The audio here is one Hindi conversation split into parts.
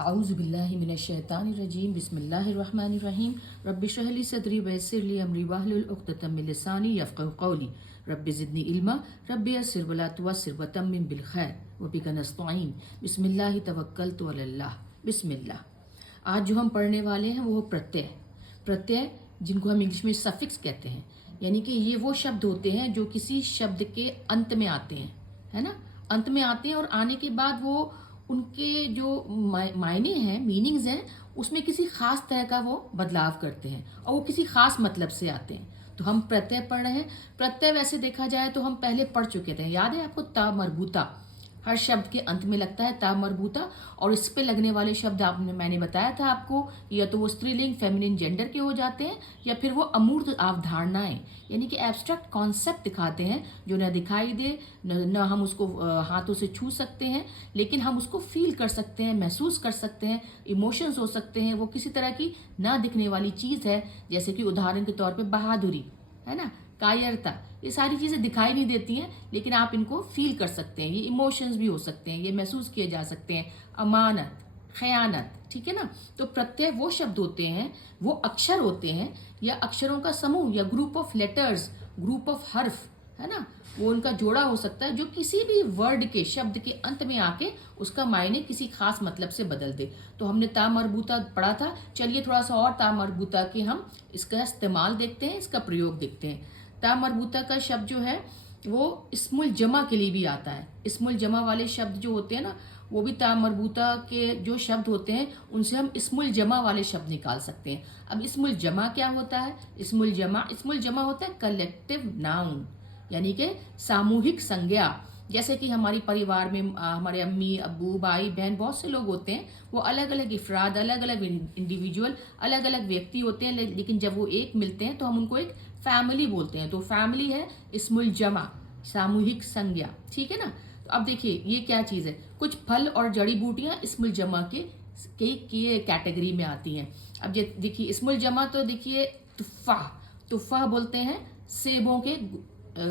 आऊज़ुबिल्लाहि मिनश्शैतानिर्रजीम बिस्मिल्लाहिर्रहमानिर्रहीम रब्बि इश्रह ली सदरी वयस्सिर ली अमरी वाहलुल उक़्दतम मिन लिसानी यफ़क़हू क़ौली रब्बि ज़िदनी इल्मा रब्बि यस्सिर वला तुअस्सिर वतम्मिम बिल खैर व बिका नस्तईन बिस्मिल्लाहि तवक्कलतु अलल्लाह। बिस्मिल्लाह। आज जो हम पढ़ने वाले हैं वो प्रत्यय प्रत्यय जिनको हम इंग्लिश में सफिक्स कहते हैं, यानी कि ये वो शब्द होते हैं जो किसी शब्द के अंत में आते हैं, है ना। अंत में आते हैं और आने के बाद वो उनके जो मायने हैं, मीनिंग्स हैं, उसमें किसी खास तरह का वो बदलाव करते हैं और वो किसी खास मतलब से आते हैं। तो हम प्रत्यय पढ़ रहे हैं। प्रत्यय वैसे देखा जाए तो हम पहले पढ़ चुके थे, याद है आपको, ता मरबूता। हर शब्द के अंत में लगता है ता मरबूता, और इस पे लगने वाले शब्द मैंने बताया था आपको, या तो वो स्त्रीलिंग फेमिनिन जेंडर के हो जाते हैं या फिर वो अमूर्त अवधारणाएं, यानी कि एब्स्ट्रैक्ट कॉन्सेप्ट दिखाते हैं जो न दिखाई दे, न हम उसको हाथों से छू सकते हैं, लेकिन हम उसको फील कर सकते हैं, महसूस कर सकते हैं, इमोशंस हो सकते हैं। वो किसी तरह की ना दिखने वाली चीज़ है, जैसे कि उदाहरण के तौर पे बहादुरी, है ना, कायरता। ये सारी चीज़ें दिखाई नहीं देती हैं, लेकिन आप इनको फील कर सकते हैं। ये इमोशंस भी हो सकते हैं, ये महसूस किए जा सकते हैं। अमानत, खयानत, ठीक है ना। तो प्रत्यय वो शब्द होते हैं, वो अक्षर होते हैं या अक्षरों का समूह या group of letters, group of हर्फ, है ना, वो उनका जोड़ा हो सकता है जो किसी भी वर्ड के, शब्द के अंत में आके उसका मायने किसी खास मतलब से बदल दे। तो हमने ता मरबूता पढ़ा था, चलिए थोड़ा सा और ता मरबूता के हम इसका इस्तेमाल देखते हैं, इसका प्रयोग देखते हैं। ता मरबूता का शब्द जो है वो इस्मुल जमा के लिए भी आता है। इस्मुल जमा वाले शब्द जो होते हैं ना, वो भी ता मरबूता के जो शब्द होते हैं उनसे हम इस्मुल जमा वाले शब्द निकाल सकते हैं। अब इस्मुल जमा क्या होता है? इस्मुल जमा होता है कलेक्टिव नाउन, यानी कि सामूहिक संज्ञा। जैसे कि हमारी परिवार में हमारे अम्मी अब्बू भाई बहन बहुत से लोग होते हैं, वो अलग अलग इफराद, अलग अलग इंडिविजुअल, अलग अलग व्यक्ति होते हैं, लेकिन जब वो एक मिलते हैं तो हम उनको एक फैमिली बोलते हैं। तो फैमिली है इस्मुल जमा, सामूहिक संज्ञा, ठीक है ना। तो अब देखिए ये क्या चीज़ है, कुछ फल और जड़ी बूटियां इस्मुल जमा के कैटेगरी में आती हैं। अब देखिए इस्मुल जमा, तो देखिए तुफ़ा बोलते हैं सेबों के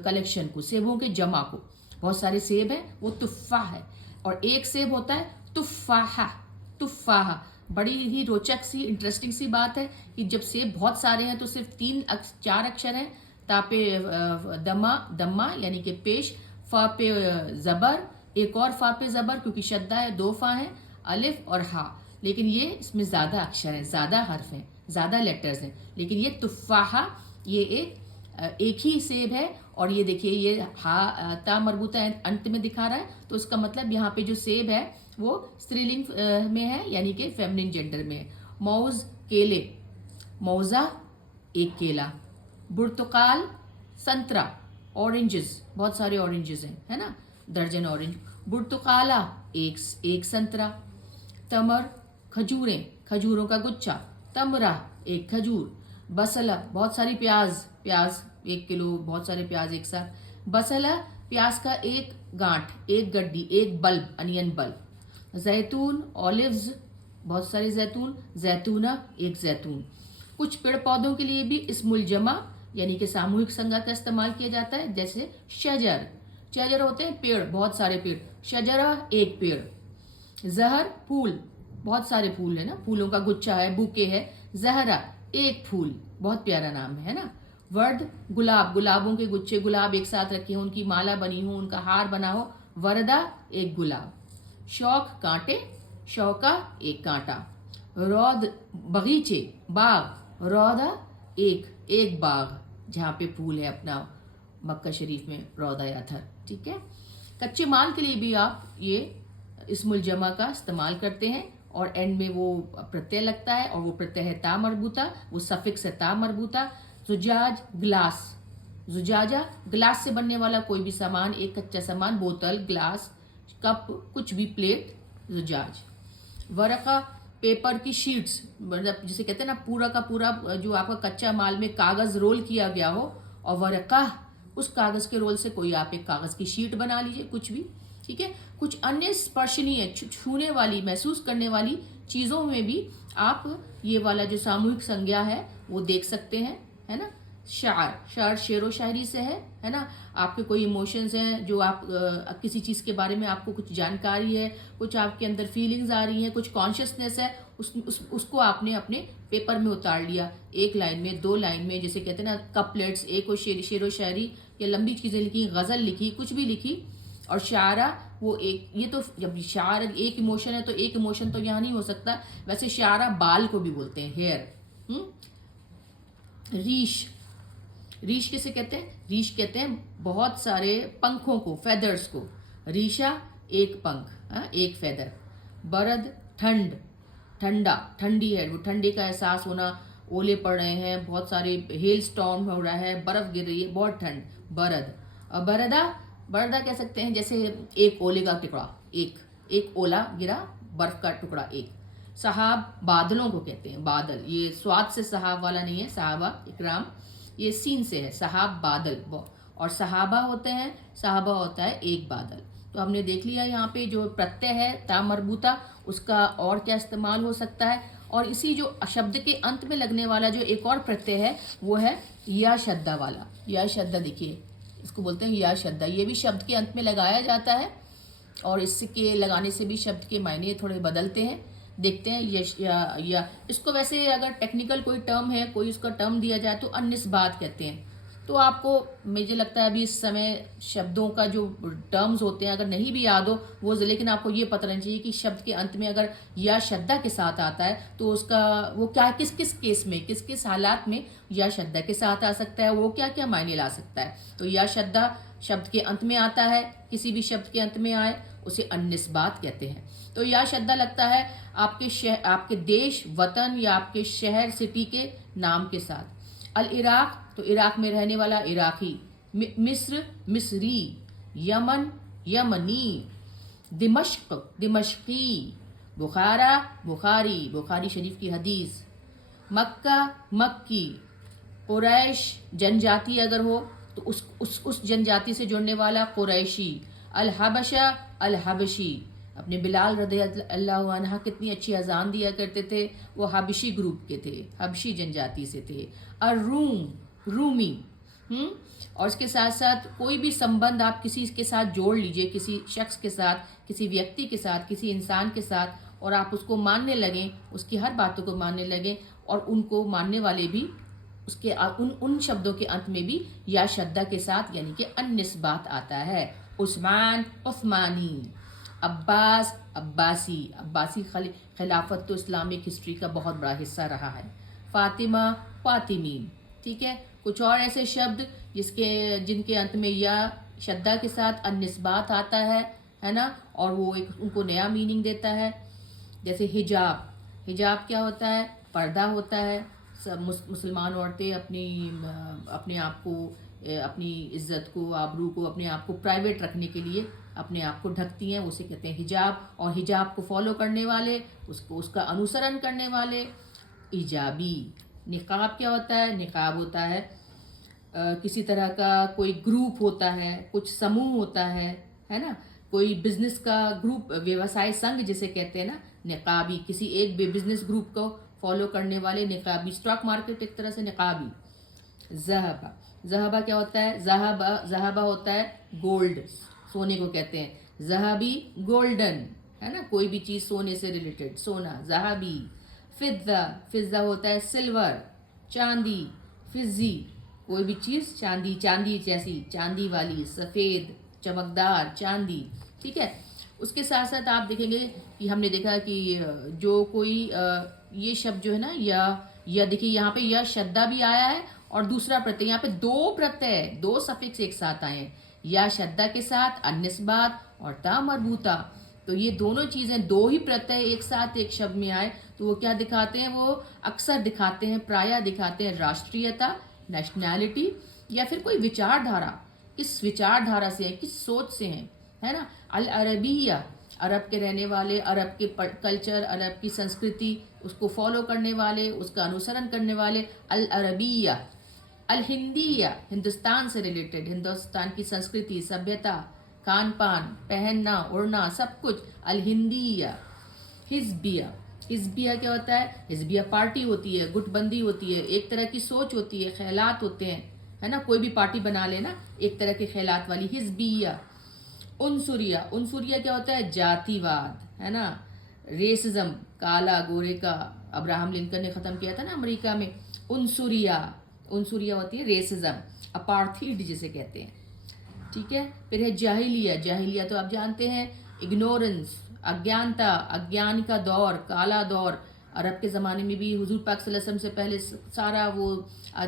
कलेक्शन को, सेबों के जमा को। बहुत सारे सेब हैं, वो तुफ़ा है। और एक सेब होता है तुफ़ाहा। बड़ी ही रोचक सी, इंटरेस्टिंग सी बात है कि जब सेब बहुत सारे हैं तो सिर्फ 4 अक्षर हैं। ता पे दम्मा यानी कि पेश, फा पे ज़बर, एक और फा पे ज़बर क्योंकि शद्दा है, 2 फा हैं, अलिफ और हा। लेकिन ये इसमें ज़्यादा अक्षर हैं, ज़्यादा हर्फ हैं, ज़्यादा लेटर्स हैं। लेकिन ये तुफ़ाहा, ये एक ही सेब है। और ये देखिए ये ता मरबूता अंत में दिखा रहा है, तो इसका मतलब यहाँ पे जो सेब है वो स्त्रीलिंग में है, यानी कि फेमिनिन जेंडर में है। मौज केले, मौजा एक केला, बुर्तकाल संतरा, ऑरेंजेस बहुत सारे ऑरेंजेस हैं, है ना, दर्जन ऑरेंज। बुर्तकाला एक संतरा। तमर खजूरें, खजूरों का गुच्छा। तमरा एक खजूर। बसला बहुत सारी प्याज 1 किलो, बहुत सारे प्याज एक साथ। बसला प्याज का एक गांठ, एक गड्डी, एक बल्ब, अनियन बल्ब। जैतून ऑलिव्स बहुत सारे जैतून। जैतूना एक जैतून। कुछ पेड़ पौधों के लिए भी इस्मुल जमा यानी कि सामूहिक संज्ञा का इस्तेमाल किया जाता है, जैसे शजर होते हैं पेड़, बहुत सारे पेड़, शजरा एक पेड़। जहर फूल, बहुत सारे फूल है ना, फूलों का गुच्छा है, बुके है। जहरा एक फूल, बहुत प्यारा नाम है ना। वर्द गुलाब, गुलाबों के गुच्छे, गुलाब एक साथ रखे हों, उनकी माला बनी हो, उनका हार बना हो। वरदा एक गुलाब। शौक कांटे, शौका एक कांटा। रौद बगीचे, बाग, रौदा एक बाग जहाँ पे फूल है अपना, मक्का शरीफ में रौदा याथर, ठीक है। कच्चे माल के लिए भी आप ये इस्मुल जमा का इस्तेमाल करते हैं और एंड में वो प्रत्यय लगता है, और वो प्रत्यय है ता मरबूता, वो सफिक्स है ता मरबूता। जुजाज ग्लास, जुजाजा ग्लास से बनने वाला कोई भी सामान, एक कच्चा सामान, बोतल, ग्लास, कप, कुछ भी, प्लेट, जुजाज। वरका पेपर की शीट्स, मतलब जिसे कहते हैं ना पूरा का पूरा जो आपका कच्चा माल में कागज रोल किया गया हो, और वरका उस कागज के रोल से कोई आप एक कागज की शीट बना लीजिए, कुछ भी, ठीक है। कुछ अन्य स्पर्शनीय, छूने वाली, महसूस करने वाली चीज़ों में भी आप ये वाला जो सामूहिक संज्ञा है वो देख सकते हैं, है ना। शार शेर व शायरी से है ना। आपके कोई इमोशंस हैं जो आप किसी चीज़ के बारे में आपको कुछ जानकारी है, कुछ आपके अंदर फीलिंग्स आ रही हैं, कुछ कॉन्शियसनेस है, उसको आपने अपने पेपर में उतार लिया, एक लाइन में, दो लाइन में, जैसे कहते हैं ना कपलेट्स, एक और शेर व शायरी या लंबी चीज़ें लिखी, गज़ल लिखी, कुछ भी लिखी। और शायरा वो एक, ये तो जब शायर एक इमोशन है तो एक इमोशन तो यहाँ नहीं हो सकता। वैसे शायरा बाल को भी बोलते हैं, हेयर। रीश, रीश किसे कहते हैं? रीश कहते हैं बहुत सारे पंखों को, फेदर्स को। रीशा एक पंख, एक फेदर। बरद ठंड, ठंडा, ठंडी है, वो ठंडी का एहसास होना, ओले पड़ रहे हैं, बहुत सारे हेल स्टॉर्म हो रहा है, बर्फ गिर रही है, बहुत ठंड, बरद। और बरदा, बरदा कह सकते हैं जैसे एक ओले का टुकड़ा, एक ओला गिरा, बर्फ का टुकड़ा एक। सहाब बादलों को कहते हैं, बादल, ये स्वाद से सहाब वाला नहीं है, सहाबा इकराम, ये सीन से है, सहाब बादल। और सहाबा होते हैं, सहाबा होता है एक बादल। तो हमने देख लिया यहाँ पे जो प्रत्यय है ता मरबूता, उसका और क्या इस्तेमाल हो सकता है। और इसी जो शब्द के अंत में लगने वाला जो एक और प्रत्यय है वो है या शद्दा वाला। या शद्दा, देखिए इसको बोलते हैं या शद्दा, ये भी शब्द के अंत में लगाया जाता है और इसके लगाने से भी शब्द के मायने थोड़े बदलते हैं। देखते हैं यश या इसको वैसे अगर टेक्निकल कोई टर्म है, कोई उसका टर्म दिया जाए तो अन्निस्बात कहते हैं। तो आपको मुझे लगता है अभी इस समय शब्दों का जो टर्म्स होते हैं अगर नहीं भी याद हो वो, लेकिन आपको ये पता रहना चाहिए कि शब्द के अंत में अगर या शद्दा के साथ आता है तो उसका वो क्या, किस किस केस में, किस किस हालात में या शद्दा के साथ आ सकता है, वो क्या क्या मायने ला सकता है। तो या शद्दा शब्द के अंत में आता है, किसी भी शब्द के अंत में आए उसे अन्निस्बात कहते हैं। तो या शद्दा लगता है आपके देश, वतन या आपके शहर, सिटी के नाम के साथ। अल इराक, तो इराक में रहने वाला इराकी। मिस्र मिस्री, यमन यमनी, दिमश्क दिमश्की, बुखारा बुखारी, बुखारी शरीफ की हदीस। मक्का मक्की, कुरैश जनजाति अगर हो तो उस जनजाति से जुड़ने वाला कुरैशी। अल हबशा अल हबशी, अपने बिलाल रज़ी अल्लाह अन्हा कितनी अच्छी अजान दिया करते थे, वो हबशी ग्रुप के थे, हबशी जनजाति से थे। और रूमी। और इसके साथ साथ कोई भी संबंध आप किसी के साथ जोड़ लीजिए, किसी शख्स के साथ, किसी व्यक्ति के साथ, किसी इंसान के साथ, और आप उसको मानने लगें, उसकी हर बातों को मानने लगें, और उनको मानने वाले भी उसके उन शब्दों के अंत में भी या शद्दा के साथ यानी कि अन्निस्बात आता है। उस्मान उस्मानी, अब्बास अब्बासी, अब्बासी खिलाफत तो इस्लामिक हिस्ट्री का बहुत बड़ा हिस्सा रहा है। फातिमा फातिमी, ठीक है। कुछ और ऐसे शब्द जिनके अंत में या शद्दा के साथ अन्निस्बात आता है ना, और वो एक उनको नया मीनिंग देता है। जैसे हिजाब, हिजाब क्या होता है? पर्दा होता है। सब मुसलमान औरतें अपने आप को, अपनी इज्जत को, आबरू को, अपने आप को प्राइवेट रखने के लिए अपने आप को ढकती हैं, उसे कहते हैं हिजाब। और हिजाब को फॉलो करने वाले, उसका अनुसरण करने वाले इजाबी। निकाब क्या होता है? निकाब होता है किसी तरह का कोई ग्रुप होता है, कुछ समूह होता है ना, कोई बिजनेस का ग्रुप, व्यवसाय संघ जिसे कहते हैं ना, निकाबी। किसी एक बिजनेस ग्रुप को फॉलो करने वाले निकाबी। स्टॉक मार्केट एक तरह से निकाबी। जहबा, जहबा क्या होता है? जहबा होता है गोल्ड, सोने को कहते हैं। जहाबी गोल्डन, है ना, कोई भी चीज़ सोने से रिलेटेड, सोना, जहाबी। फिज्जा, फिज्जा होता है सिल्वर, चांदी। फिजी, कोई भी चीज़ चांदी, चांदी जैसी, चांदी वाली, सफ़ेद, चमकदार, चांदी, ठीक है। उसके साथ साथ आप देखेंगे कि हमने देखा कि जो कोई ये शब्द जो है ना, या देखिए यहाँ पे यह शद्दा भी आया है और दूसरा प्रत्यय, यहाँ पे दो प्रत्यय, दो सफिक्स एक साथ आए हैं, या शद्दा के साथ अन्निस्बात और ता मरबूता। तो ये दोनों चीज़ें, दो ही प्रत्यय एक साथ एक शब्द में आए तो वो क्या दिखाते हैं? वो अक्सर दिखाते हैं, प्रायः दिखाते हैं राष्ट्रीयता, नेशनैलिटी, या फिर कोई विचारधारा, किस विचारधारा से है, किस सोच से है ना। अल अरबिया, अरब के रहने वाले, अरब के कल्चर, अरब की संस्कृति, उसको फॉलो करने वाले, उसका अनुसरण करने वाले। अल अरबिया। अल हिंदिया, हिंदुस्तान से रिलेटेड, हिंदुस्तान की संस्कृति, सभ्यता, खान पान, पहनना, उड़ना, सब कुछ। अल हिंदिया। हिजबिया, हिजबिया क्या होता है? हिजबिया पार्टी होती है, गुटबंदी होती है, एक तरह की सोच होती है, ख्यालात होते हैं, है ना, कोई भी पार्टी बना लेना एक तरह के ख्यालात वाली, हिजबिया। उनसुरिया, उनसुरिया क्या होता है? जातिवाद, है ना, रेसिज्म, काला गोरे का अब्राहम लिंकन ने ख़त्म किया था ना अमेरिका में। उनसुरिया, उनसुरिया होती है रेसिज्म, अपार्थीड जिसे कहते हैं, ठीक है। फिर है जाहिलिया, जाहिलिया तो आप जानते हैं, इग्नोरेंस, अज्ञानता, अज्ञान का दौर, काला दौर। अरब के ज़माने में भी हुजूर पाक सल्लल्लाहु अलैहि वसल्लम से पहले सारा वो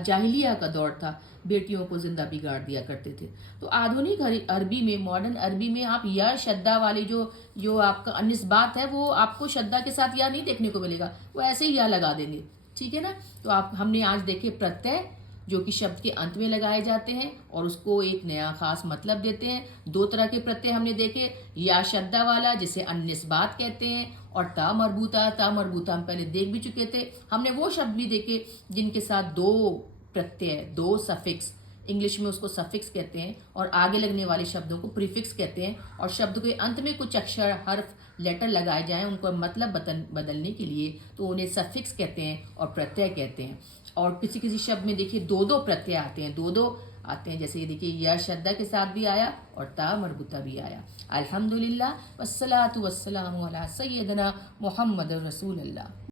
जाहिलिया का दौर था, बेटियों को जिंदा बिगाड़ दिया करते थे। तो आधुनिक अरबी में, मॉडर्न अरबी में आप या शद्दा वाली जो जो आपका अनिस्बात है वो आपको शद्दा के साथ या नहीं देखने को मिलेगा, वो ऐसे ही या लगा देंगे, ठीक है ना। तो आप हमने आज देखे प्रत्यय जो कि शब्द के अंत में लगाए जाते हैं और उसको एक नया खास मतलब देते हैं। दो तरह के प्रत्यय हमने देखे, या शद्दा वाला जिसे अन्निस्बात कहते हैं, और ता मरबूता, ता मरबूता हम पहले देख भी चुके थे। हमने वो शब्द भी देखे जिनके साथ दो प्रत्यय, दो सफिक्स, इंग्लिश में उसको सफिक्स कहते हैं, और आगे लगने वाले शब्दों को प्रीफिक्स कहते हैं, और शब्द के अंत में कुछ अक्षर, हर्फ, लेटर लगाए जाएं उनको मतलब बदलने के लिए, तो उन्हें सफिक्स कहते हैं और प्रत्यय कहते हैं। और किसी किसी शब्द में देखिए दो दो प्रत्यय आते हैं, दो दो आते हैं, जैसे ये देखिए या शद्दा के साथ भी आया और ता मरबूता भी आया। अल्हम्दुलिल्लाह वस्सलातु वस्सलामु अला सय्यदना मुहम्मद रसूलुल्लाह।